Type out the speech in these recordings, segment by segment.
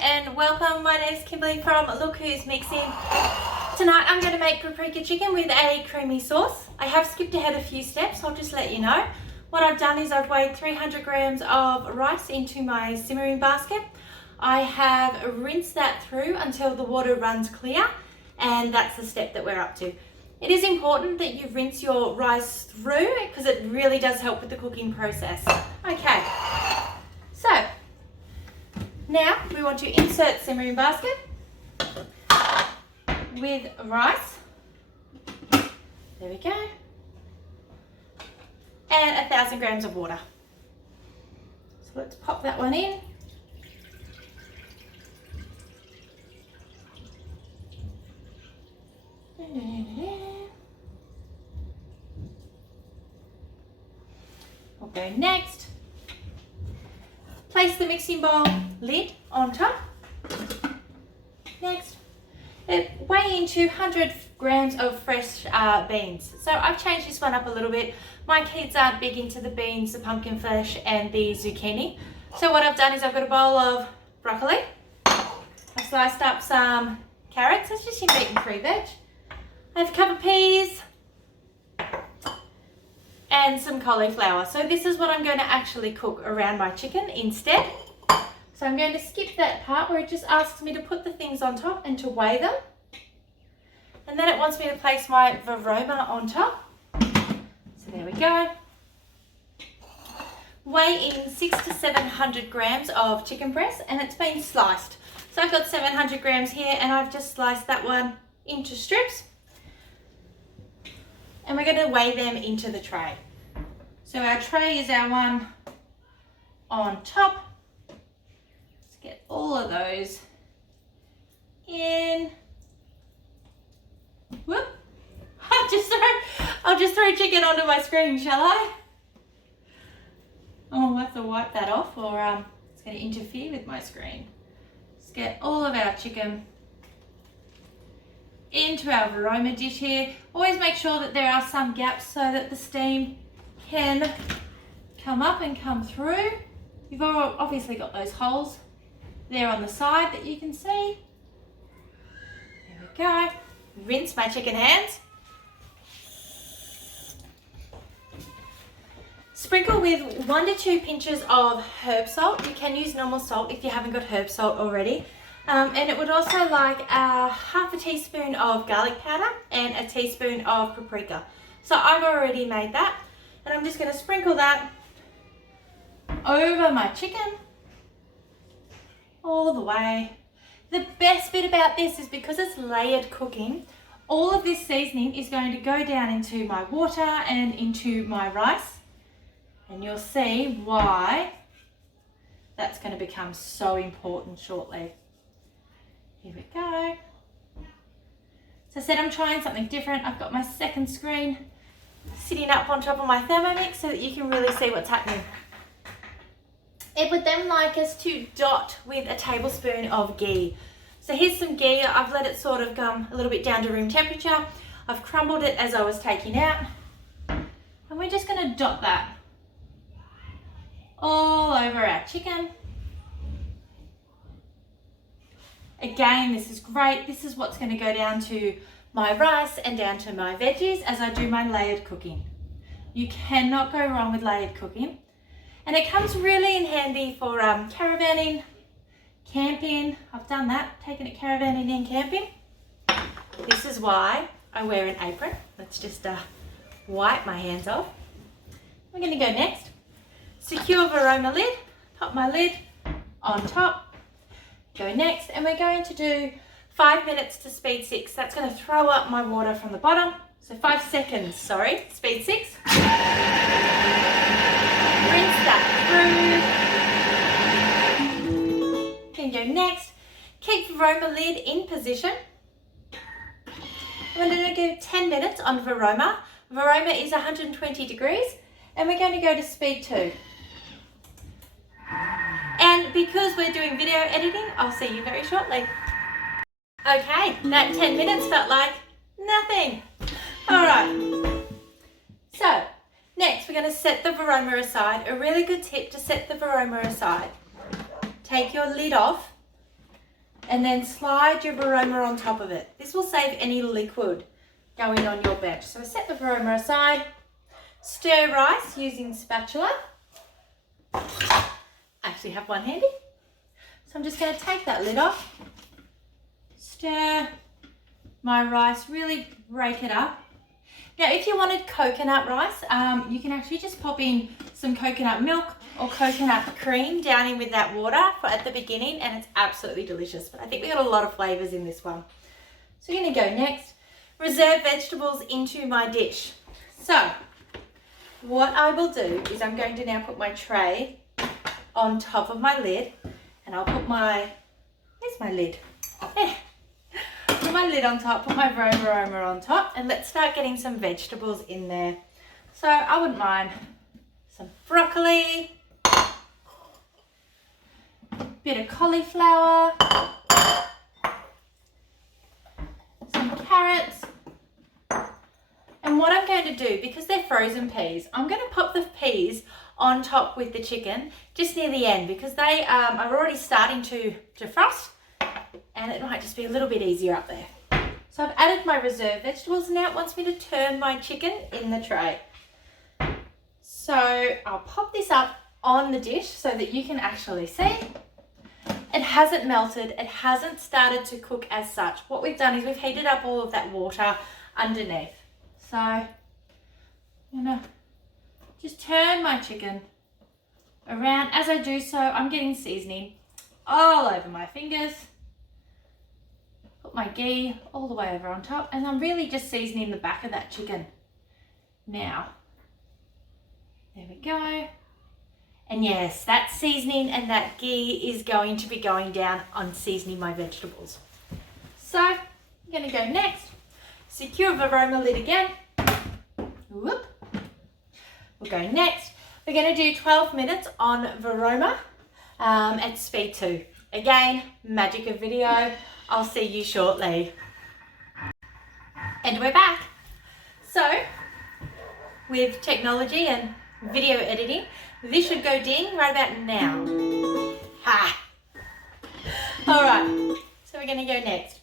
and welcome. My name is Kimberly from Look Who's Mixing. Tonight I'm going to make paprika chicken with a creamy sauce. I have skipped ahead a few steps, I'll just let you know. What I've done is I've weighed 300 grams of rice into my simmering basket. I have rinsed that through until the water runs clear, and that's the step that we're up to. It is important that you rinse your rice through because it really does help with the cooking process. Okay, so now we want to insert simmering basket with rice. There we go. And 1,000 grams of water. So let's pop that one in. We'll go next. Place the mixing bowl lid on top. Next, weigh in 200 grams of fresh beans. So I've changed this one up a little bit. My kids aren't big into the beans, the pumpkin flesh and the zucchini. So what I've done is I've got a bowl of broccoli. I've sliced up some carrots. That's just your meat and free veg. I have a cup of peas and some cauliflower. So this is what I'm going to actually cook around my chicken instead. So I'm going to skip that part where it just asks me to put the things on top and to weigh them. And then it wants me to place my varoma on top. So there we go. Weigh in 600 to 700 grams of chicken breast, and it's been sliced. So I've got 700 grams here and I've just sliced that one into strips. And we're going to weigh them into the tray. So our tray is our one on top. Let's get all of those in. Whoop! I'll just throw chicken onto my screen, shall I? Oh, I'll have to wipe that off, or it's going to interfere with my screen. Let's get all of our chicken into our varoma dish here. Always make sure that there are some gaps so that the steam can come up and come through. You've obviously got those holes there on the side that you can see. There we go. Rinse my chicken hands. Sprinkle with 1 to 2 pinches of herb salt. You can use normal salt if you haven't got herb salt already. And it would also like half a teaspoon of garlic powder and a teaspoon of paprika. So I've already made that, and I'm just going to sprinkle that over my chicken all the way. The best bit about this is because it's layered cooking, all of this seasoning is going to go down into my water and into my rice, and you'll see why that's going to become so important shortly. Here we go. So I said I'm trying something different. I've got my second screen sitting up on top of my Thermomix so that you can really see what's happening. It would then like us to dot with a tablespoon of ghee. So here's some ghee. I've let it sort of come a little bit down to room temperature. I've crumbled it as I was taking out. And we're just going to dot that all over our chicken. Again, this is great. This is what's going to go down to my rice and down to my veggies as I do my layered cooking. You cannot go wrong with layered cooking. And it comes really in handy for caravanning, camping. I've done that, taken it caravanning and camping. This is why I wear an apron. Let's just wipe my hands off. We're going to go next. Secure varoma lid, pop my lid on top. Go next, and we're going to do 5 minutes to speed 6. That's going to throw up my water from the bottom. So 5 seconds, sorry, speed 6. Rinse that through. Then go next. Keep varoma lid in position. We're going to do 10 minutes on varoma. Varoma is 120 degrees, and we're going to go to speed 2. And because we're doing video editing, I'll see you very shortly. Okay, that 10 minutes felt like nothing. All right. So next we're going to set the varoma aside. A really good tip to set the varoma aside. Take your lid off and then slide your varoma on top of it. This will save any liquid going on your bench. So set the varoma aside, stir rice using spatula. I actually have one handy. So I'm just going to take that lid off, stir my rice, really break it up. Now, if you wanted coconut rice, you can actually just pop in some coconut milk or coconut cream down in with that water at the beginning, and it's absolutely delicious. But I think we got a lot of flavors in this one. So you're going to go next, reserve vegetables into my dish. So what I will do is I'm going to now put my tray on top of my lid, and I'll put my, where's my lid? There. Put my lid on top, put my varoma on top, and let's start getting some vegetables in there. So I wouldn't mind some broccoli, bit of cauliflower, some carrots. And what I'm going to do, because they're frozen peas, I'm going to pop the peas on top with the chicken just near the end, because they are already starting to defrost, and it might just be a little bit easier up there. So I've added my reserve vegetables. Now it wants me to turn my chicken in the tray. So I'll pop this up on the dish so that you can actually see. It hasn't melted. It hasn't started to cook as such. What we've done is we've heated up all of that water underneath. So I'm gonna just turn my chicken around. As I do so, I'm getting seasoning all over my fingers. Put my ghee all the way over on top, and I'm really just seasoning the back of that chicken. Now, there we go. And yes, that seasoning and that ghee is going to be going down on seasoning my vegetables. So I'm going to go next. Secure varoma lid again. Whoop. We'll go next. We're going to do 12 minutes on varoma at speed 2. Again, magic of video. I'll see you shortly. And we're back. So, with technology and video editing, this should go ding right about now. Ha! All right, so we're gonna go next.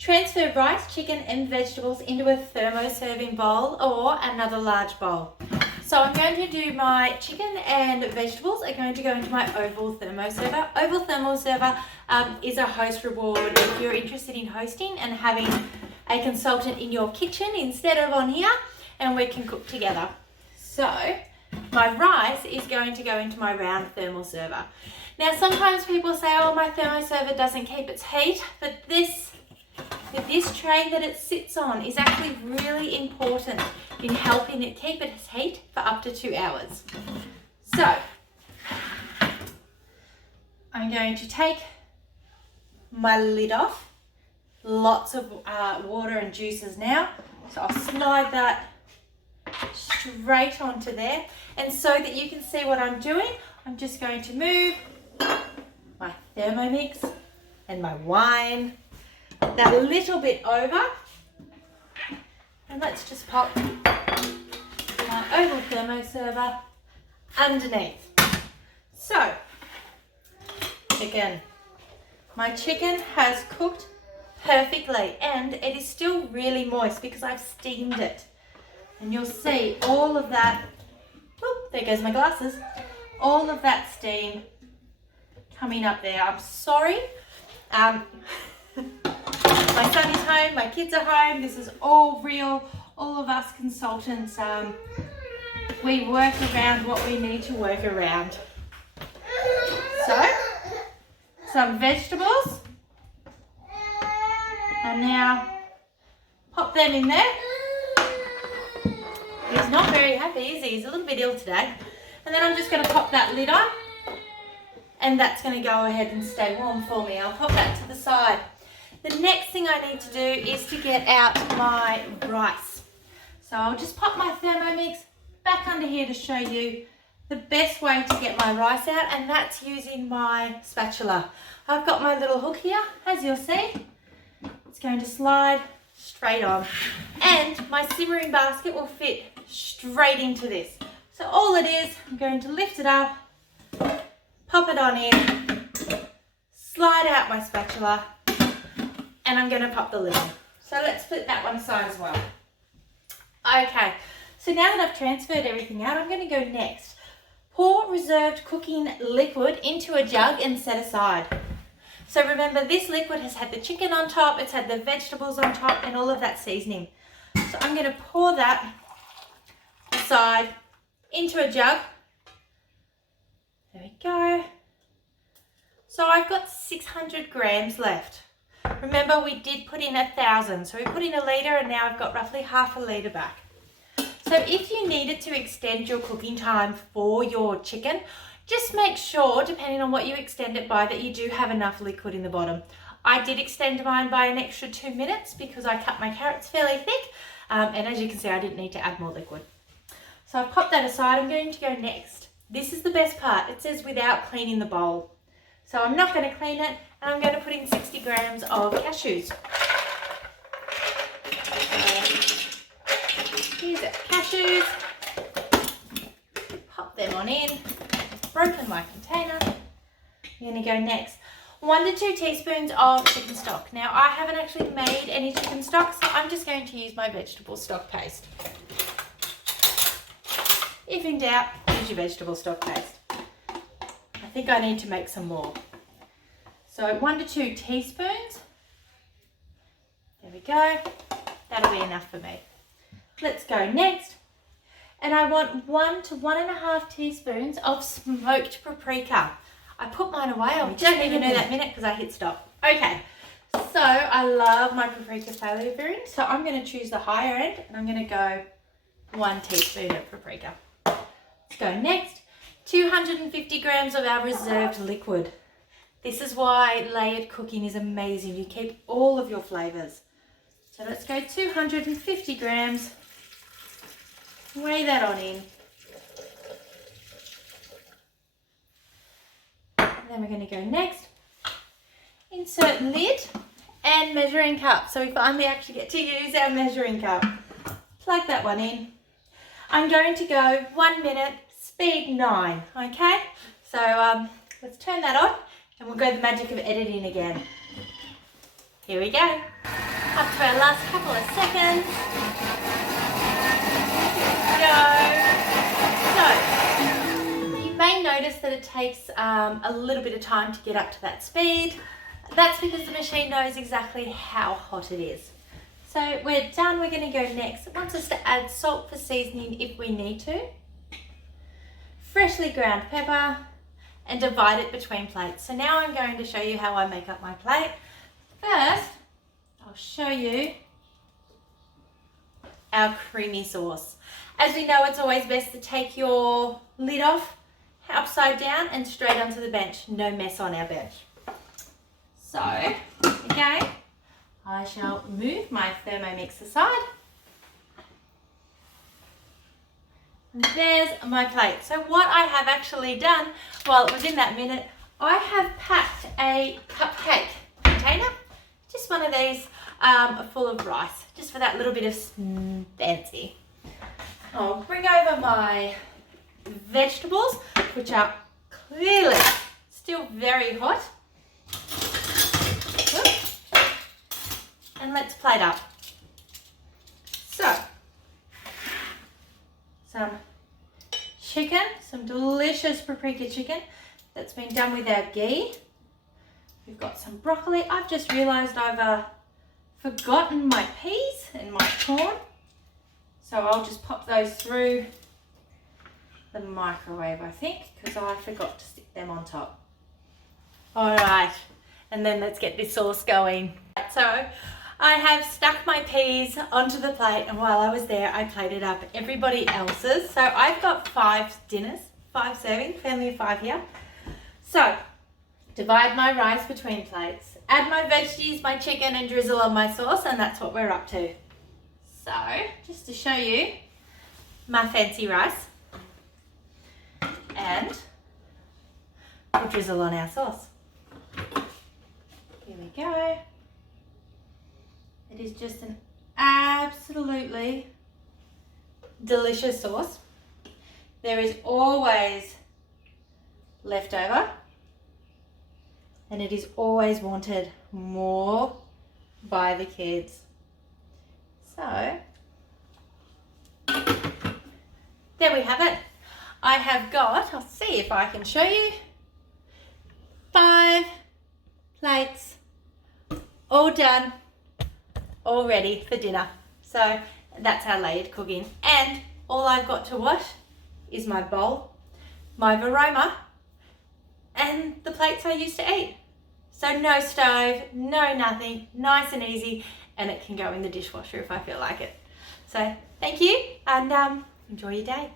Transfer rice, chicken and vegetables into a thermo serving bowl or another large bowl. So I'm going to do my chicken and vegetables are going to go into my oval thermo server. Oval thermo server is a host reward if you're interested in hosting and having a consultant in your kitchen instead of on here, and we can cook together. So my rice is going to go into my round thermal server. Now sometimes people say, oh, my thermo server doesn't keep its heat, but this tray that it sits on is actually really important in helping it keep its heat for up to 2 hours. So I'm going to take my lid off. Lots of water and juices now. So I'll slide that straight onto there. And so that you can see what I'm doing, I'm just going to move my Thermomix and my wine that little bit over. And let's just pop my oval thermo server underneath. So, again, my chicken has cooked perfectly and it is still really moist because I've steamed it. And you'll see all of that, whoop, there goes my glasses, all of that steam coming up there. I'm sorry. My son is home, my kids are home, this is all real. All of us consultants, we work around what we need to work around. So, some vegetables. And now, pop them in there. He's not very happy, is he? He's a little bit ill today. And then I'm just going to pop that lid on. And that's going to go ahead and stay warm for me. I'll pop that to the side. The next thing I need to do is to get out my rice. So I'll just pop my Thermomix back under here to show you the best way to get my rice out, and that's using my spatula. I've got my little hook here, as you'll see. It's going to slide straight on. And my simmering basket will fit straight into this. So all it is, I'm going to lift it up, pop it on in, slide slide out my spatula and I'm going to pop the lid on. So let's put that one aside as well. Okay, so now that I've transferred everything out, I'm going to go next. Pour reserved cooking liquid into a jug and set aside. So remember, this liquid has had the chicken on top, it's had the vegetables on top and all of that seasoning. So I'm going to pour that aside into a jug. There we go. So I've got 600 grams left. Remember, we did put in 1,000, so we put in a litre and now I've got roughly half a litre back. So if you needed to extend your cooking time for your chicken, just make sure, depending on what you extend it by, that you do have enough liquid in the bottom. I did extend mine by an extra 2 minutes because I cut my carrots fairly thick, and as you can see, I didn't need to add more liquid. So I've popped that aside. I'm going to go next. This is the best part. It says without cleaning the bowl. So I'm not going to clean it, and I'm going to put in 60 grams of cashews. Here's the cashews. Pop them on in. Broken my container. I'm going to go next. 1 to 2 teaspoons of chicken stock. Now, I haven't actually made any chicken stock, so I'm just going to use my vegetable stock paste. If in doubt, use your vegetable stock paste. I think I need to make some more. So 1 to 2 teaspoons. There we go. That'll be enough for me. Let's go next. And I want 1 to 1.5 teaspoons of smoked paprika. I put mine away. I don't even know that minute because I hit stop. Okay. So I love my paprika flavour, so I'm going to choose the higher end and I'm going to go 1 teaspoon of paprika. Let's go next. 250 grams of our reserved liquid. This is why layered cooking is amazing. You keep all of your flavours. So let's go 250 grams. Weigh that on in. And then we're going to go next. Insert lid and measuring cup. So we finally actually get to use our measuring cup. Plug that one in. I'm going to go 1 minute, speed 9, okay? So let's turn that on and we'll go the magic of editing again. Here we go. Up to our last couple of seconds. Go. So, you may notice that it takes a little bit of time to get up to that speed. That's because the machine knows exactly how hot it is. So we're done. We're going to go next. It wants us to add salt for seasoning if we need to. Freshly ground pepper and divide it between plates. So now I'm going to show you how I make up my plate. First, I'll show you our creamy sauce. As we know, it's always best to take your lid off, upside down and straight onto the bench. No mess on our bench. So, again, I shall move my Thermomix aside. And there's my plate. So what I have actually done, while it was in that minute, I have packed a cupcake container. Just one of these full of rice, just for that little bit of fancy. I'll bring over my vegetables, which are clearly still very hot. And let's plate up. So, some chicken, some delicious paprika chicken that's been done with our ghee. We've got some broccoli. I've just realised I've forgotten my peas and my corn. So I'll just pop those through the microwave, I think, because I forgot to stick them on top. All right, and then let's get this sauce going. So I have stuck my peas onto the plate, and while I was there, I plated up everybody else's. So I've got 5 dinners, 5 servings, family of 5 here. So divide my rice between plates, add my veggies, my chicken, and drizzle on my sauce, and that's what we're up to. So just to show you my fancy rice, and we'll drizzle on our sauce. Here we go. It is just an absolutely delicious sauce. There is always leftover. and it is always wanted more by the kids. So there we have it. I have got, I'll see if I can show you, 5 plates all done, all ready for dinner. So that's our layered cooking. And all I've got to wash is my bowl, my varoma, and the plates I used to eat. So no stove, no nothing, nice and easy, and it can go in the dishwasher if I feel like it. So thank you, and enjoy your day.